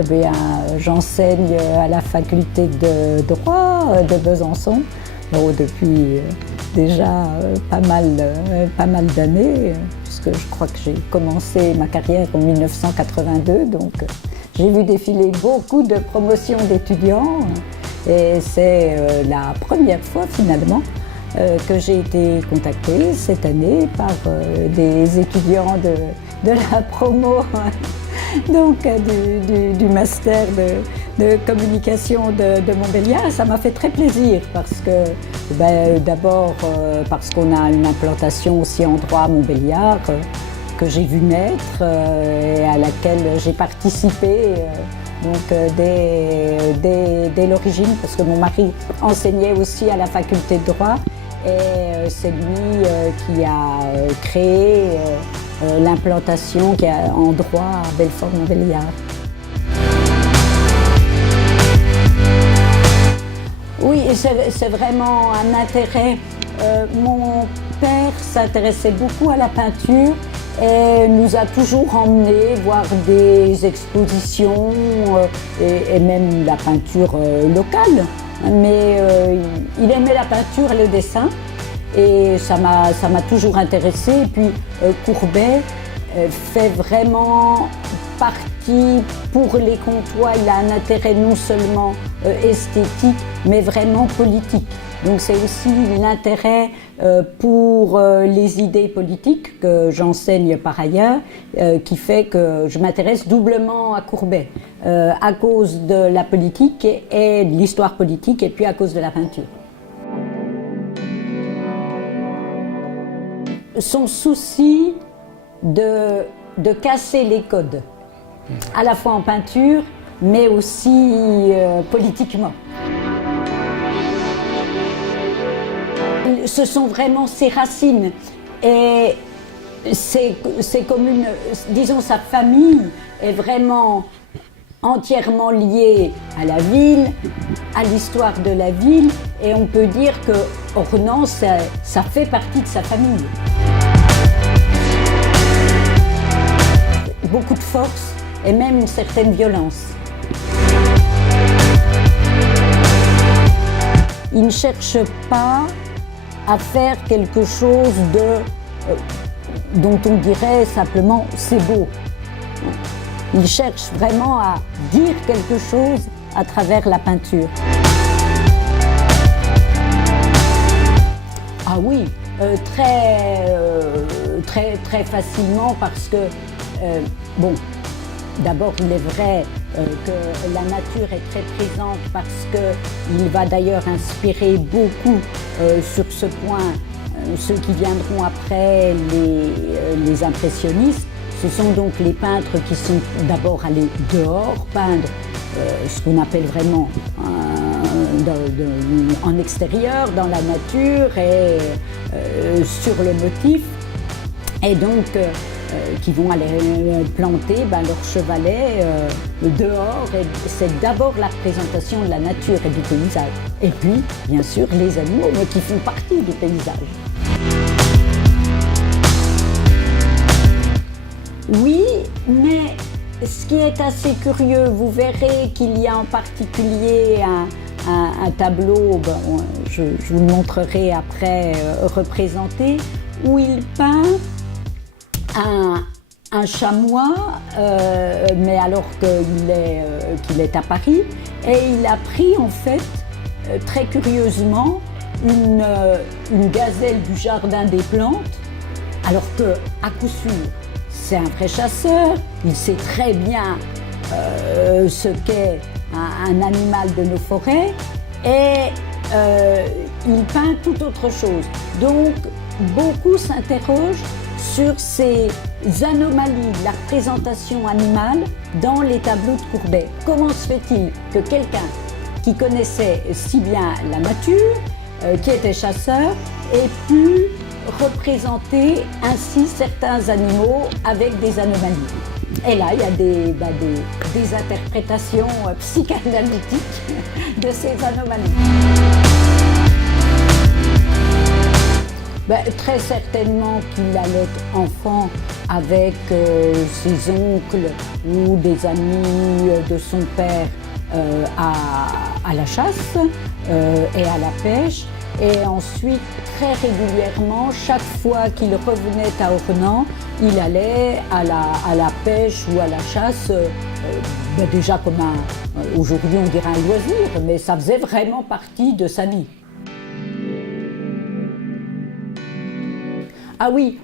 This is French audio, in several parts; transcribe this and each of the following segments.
eh bien, j'enseigne à la faculté de droit de Besançon depuis déjà pas mal d'années, puisque je crois que j'ai commencé ma carrière en 1982, donc j'ai vu défiler beaucoup de promotions d'étudiants et c'est la première fois finalement que j'ai été contactée cette année par des étudiants de la promo donc du master de communication de Montbéliard. Ça m'a fait très plaisir parce que d'abord parce qu'on a une implantation aussi en droit à Montbéliard que j'ai vu naître et à laquelle j'ai participé dès l'origine, parce que mon mari enseignait aussi à la faculté de droit et c'est lui qui a créé l'implantation en droit à Belfort-Montbéliard. Oui, c'est vraiment un intérêt. Mon père s'intéressait beaucoup à la peinture et nous a toujours emmenés voir des expositions et même la peinture locale. Mais il aimait la peinture et le dessin et ça m'a toujours intéressée. Et puis Courbet fait vraiment partie pour les Comtois. Il a un intérêt non seulement esthétique mais vraiment politique. Donc c'est aussi l'intérêt pour les idées politiques que j'enseigne par ailleurs qui fait que je m'intéresse doublement à Courbet à cause de la politique et de l'histoire politique et puis à cause de la peinture. Son souci de casser les codes, à la fois en peinture mais aussi politiquement. Ce sont vraiment ses racines et c'est comme disons, sa famille est vraiment entièrement liée à la ville, à l'histoire de la ville et on peut dire que Ornans, ça fait partie de sa famille. Beaucoup de force et même une certaine violence. Il ne cherche pas à faire quelque chose dont on dirait simplement c'est beau. Il cherche vraiment à dire quelque chose à travers la peinture. Ah oui, très facilement parce que, d'abord il est vrai que la nature est très présente parce qu'il va d'ailleurs inspirer beaucoup sur ce point ceux qui viendront après, les impressionnistes. Ce sont donc les peintres qui sont d'abord allés dehors peindre ce qu'on appelle vraiment en extérieur, dans la nature et sur le motif. Et donc qui vont aller planter leur chevalet dehors. Et c'est d'abord la représentation de la nature et du paysage. Et puis, bien sûr, les animaux, mais qui font partie du paysage. Oui, mais ce qui est assez curieux, vous verrez qu'il y a en particulier un tableau, je vous le montrerai après, représenté, où il peint un chamois, mais alors qu'il est à Paris, et il a pris en fait, très curieusement, une gazelle du jardin des plantes, alors que, à coup sûr, c'est un vrai chasseur, il sait très bien ce qu'est un animal de nos forêts, et il peint tout autre chose. Donc, beaucoup s'interrogent sur ces anomalies de la représentation animale dans les tableaux de Courbet. Comment se fait-il que quelqu'un qui connaissait si bien la nature, qui était chasseur, ait pu représenter ainsi certains animaux avec des anomalies? Et là, il y a des interprétations psychanalytiques de ces anomalies. Très certainement qu'il allait enfant avec ses oncles ou des amis de son père à la chasse et à la pêche. Et ensuite, très régulièrement, chaque fois qu'il revenait à Ornans, il allait à la pêche ou à la chasse, déjà comme aujourd'hui on dirait un loisir, mais ça faisait vraiment partie de sa vie. Ah oui,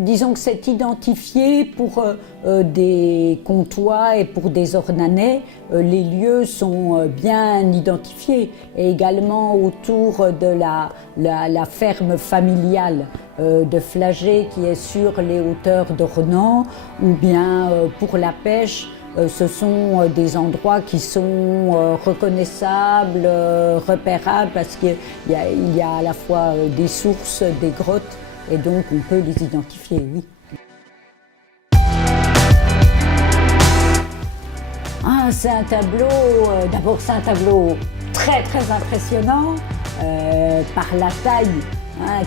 disons que c'est identifié pour des Comtois et pour des Ornanais. Les lieux sont bien identifiés. Et également autour de la ferme familiale de Flagey qui est sur les hauteurs d'Ornans, ou bien pour la pêche. Ce sont des endroits qui sont reconnaissables, repérables, parce qu'il y a à la fois des sources, des grottes, et donc on peut les identifier, oui. C'est un tableau, d'abord c'est un tableau très très impressionnant, par la taille,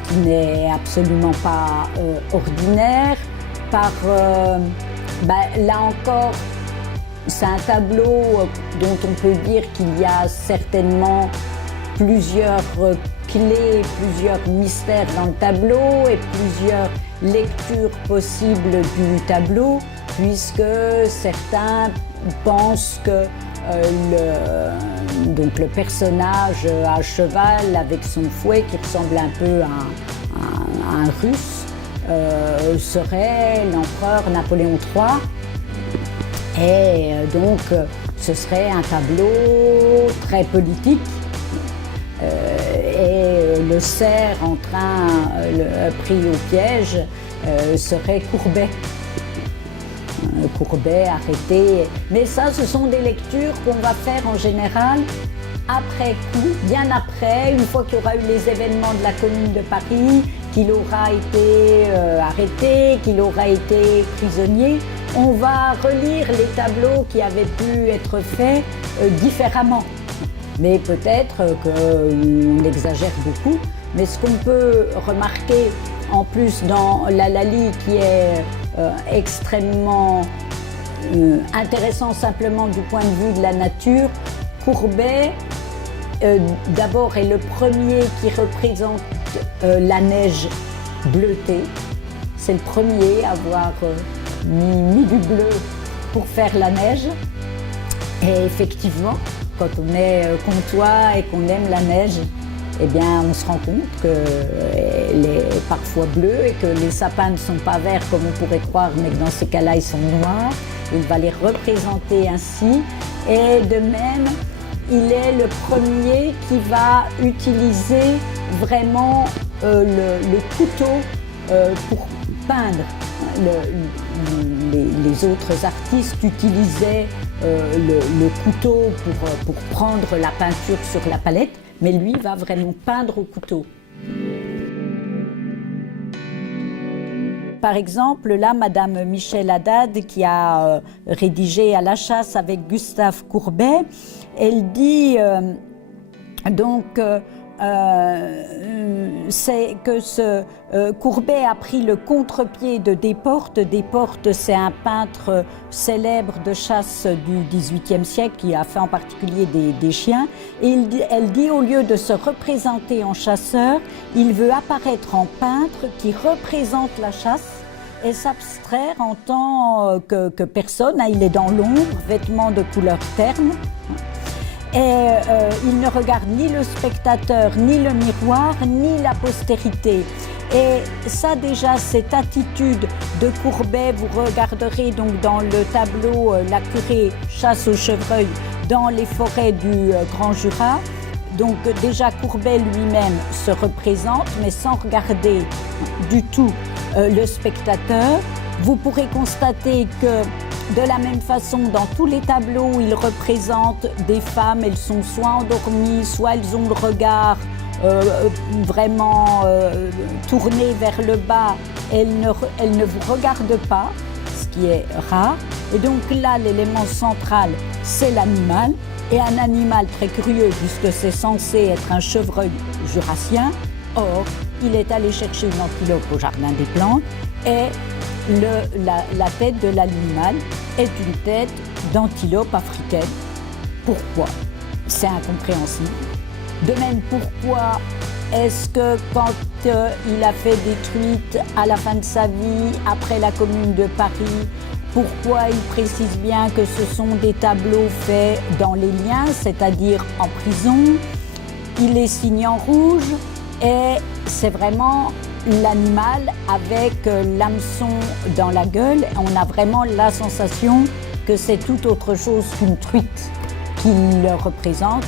qui n'est absolument pas ordinaire, là encore, c'est un tableau dont on peut dire qu'il y a certainement plusieurs clés, plusieurs mystères dans le tableau et plusieurs lectures possibles du tableau, puisque certains pensent que le personnage à cheval avec son fouet qui ressemble un peu à un russe serait l'empereur Napoléon III. Et donc, ce serait un tableau très politique. Et le cerf pris au piège serait Courbet. Courbet arrêté. Mais ça, ce sont des lectures qu'on va faire en général après coup, bien après, une fois qu'il y aura eu les événements de la Commune de Paris, qu'il aura été arrêté, qu'il aura été prisonnier. On va relire les tableaux qui avaient pu être faits différemment. Mais peut-être qu'on exagère beaucoup. Mais ce qu'on peut remarquer en plus dans la Laly, qui est extrêmement intéressant simplement du point de vue de la nature, Courbet d'abord est le premier qui représente la neige bleutée. C'est le premier à avoir mis du bleu pour faire la neige. Et effectivement, quand on est comtois et qu'on aime la neige, eh bien, on se rend compte qu'elle est parfois bleue et que les sapins ne sont pas verts comme on pourrait croire, mais que dans ces cas-là, ils sont noirs. Il va les représenter ainsi. Et de même, il est le premier qui va utiliser vraiment le couteau pour peindre. Les autres artistes utilisaient le couteau pour prendre la peinture sur la palette, mais lui va vraiment peindre au couteau. Par exemple, là, Madame Michel Haddad, qui a rédigé À la chasse avec Gustave Courbet, elle dit c'est que Courbet a pris le contre-pied de Desportes. Desportes, c'est un peintre célèbre de chasse du XVIIIe siècle qui a fait en particulier des chiens. Et elle dit, au lieu de se représenter en chasseur, il veut apparaître en peintre qui représente la chasse et s'abstraire en tant que personne. Il est dans l'ombre, vêtements de couleur terne. Et il ne regarde ni le spectateur, ni le miroir, ni la postérité. Et ça déjà, cette attitude de Courbet, vous regarderez donc dans le tableau La curée chasse au chevreuil dans les forêts du Grand Jura. Donc déjà Courbet lui-même se représente, mais sans regarder du tout le spectateur. Vous pourrez constater que de la même façon, dans tous les tableaux où il représente des femmes, elles sont soit endormies, soit elles ont le regard vraiment tourné vers le bas, elles ne vous regardent pas, ce qui est rare. Et donc là, l'élément central, c'est l'animal, et un animal très curieux, puisque c'est censé être un chevreuil jurassien, Or, il est allé chercher une antilope au jardin des plantes et la tête de l'animal est une tête d'antilope africaine. Pourquoi? C'est incompréhensible. De même, pourquoi est-ce que quand il a fait des truites à la fin de sa vie, après la Commune de Paris, pourquoi il précise bien que ce sont des tableaux faits dans les liens, c'est-à-dire en prison? Il les signe en rouge et c'est vraiment l'animal avec l'hameçon dans la gueule. On a vraiment la sensation que c'est tout autre chose qu'une truite qu'il représente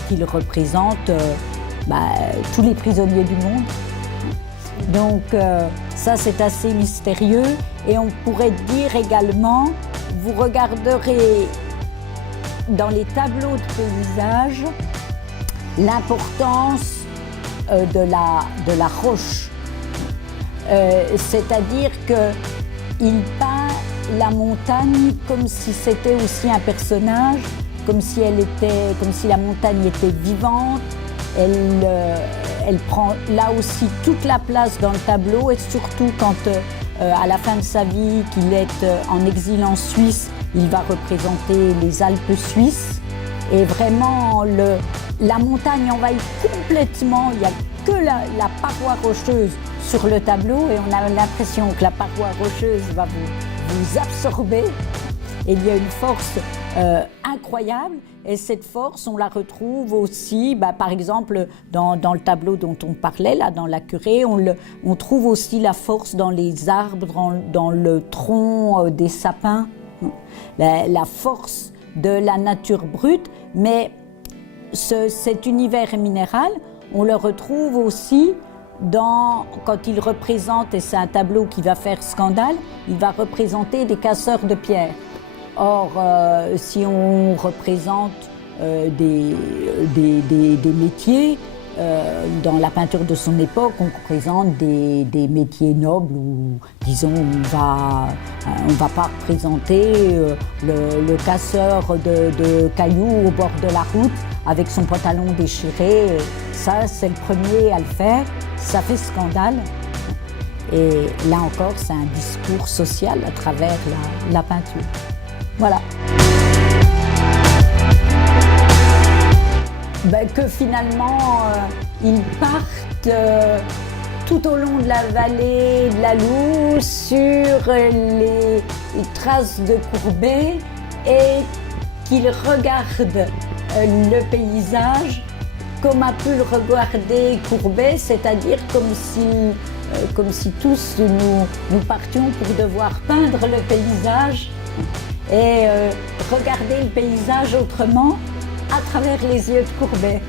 tous les prisonniers du monde. Donc ça c'est assez mystérieux et on pourrait dire également, vous regarderez dans les tableaux de paysage l'importance de la roche, c'est-à-dire qu'il peint la montagne comme si c'était aussi un personnage, comme si la montagne était vivante. Elle prend là aussi toute la place dans le tableau et surtout quand à la fin de sa vie, qu'il est en exil en Suisse, il va représenter les Alpes suisses et vraiment la montagne envahit complètement, il n'y a que la paroi rocheuse sur le tableau et on a l'impression que la paroi rocheuse va vous absorber. Et il y a une force incroyable et cette force, on la retrouve aussi, par exemple, dans le tableau dont on parlait, là, dans la Curée, on trouve aussi la force dans les arbres, dans le tronc des sapins, la force de la nature brute, mais cet univers minéral, on le retrouve aussi quand il représente, et c'est un tableau qui va faire scandale, il va représenter des casseurs de pierre. Or, si on représente des métiers, dans la peinture de son époque, on représente des métiers nobles où, disons, on va pas représenter le casseur de cailloux au bord de la route avec son pantalon déchiré. Ça, c'est le premier à le faire. Ça fait scandale. Et là encore, c'est un discours social à travers la peinture. Voilà. Que finalement, ils partent tout au long de la vallée de la Loue sur les traces de Courbet et qu'ils regardent le paysage comme a pu le regarder Courbet, c'est-à-dire comme si tous nous partions pour devoir peindre le paysage et regarder le paysage autrement à travers les yeux de Courbet.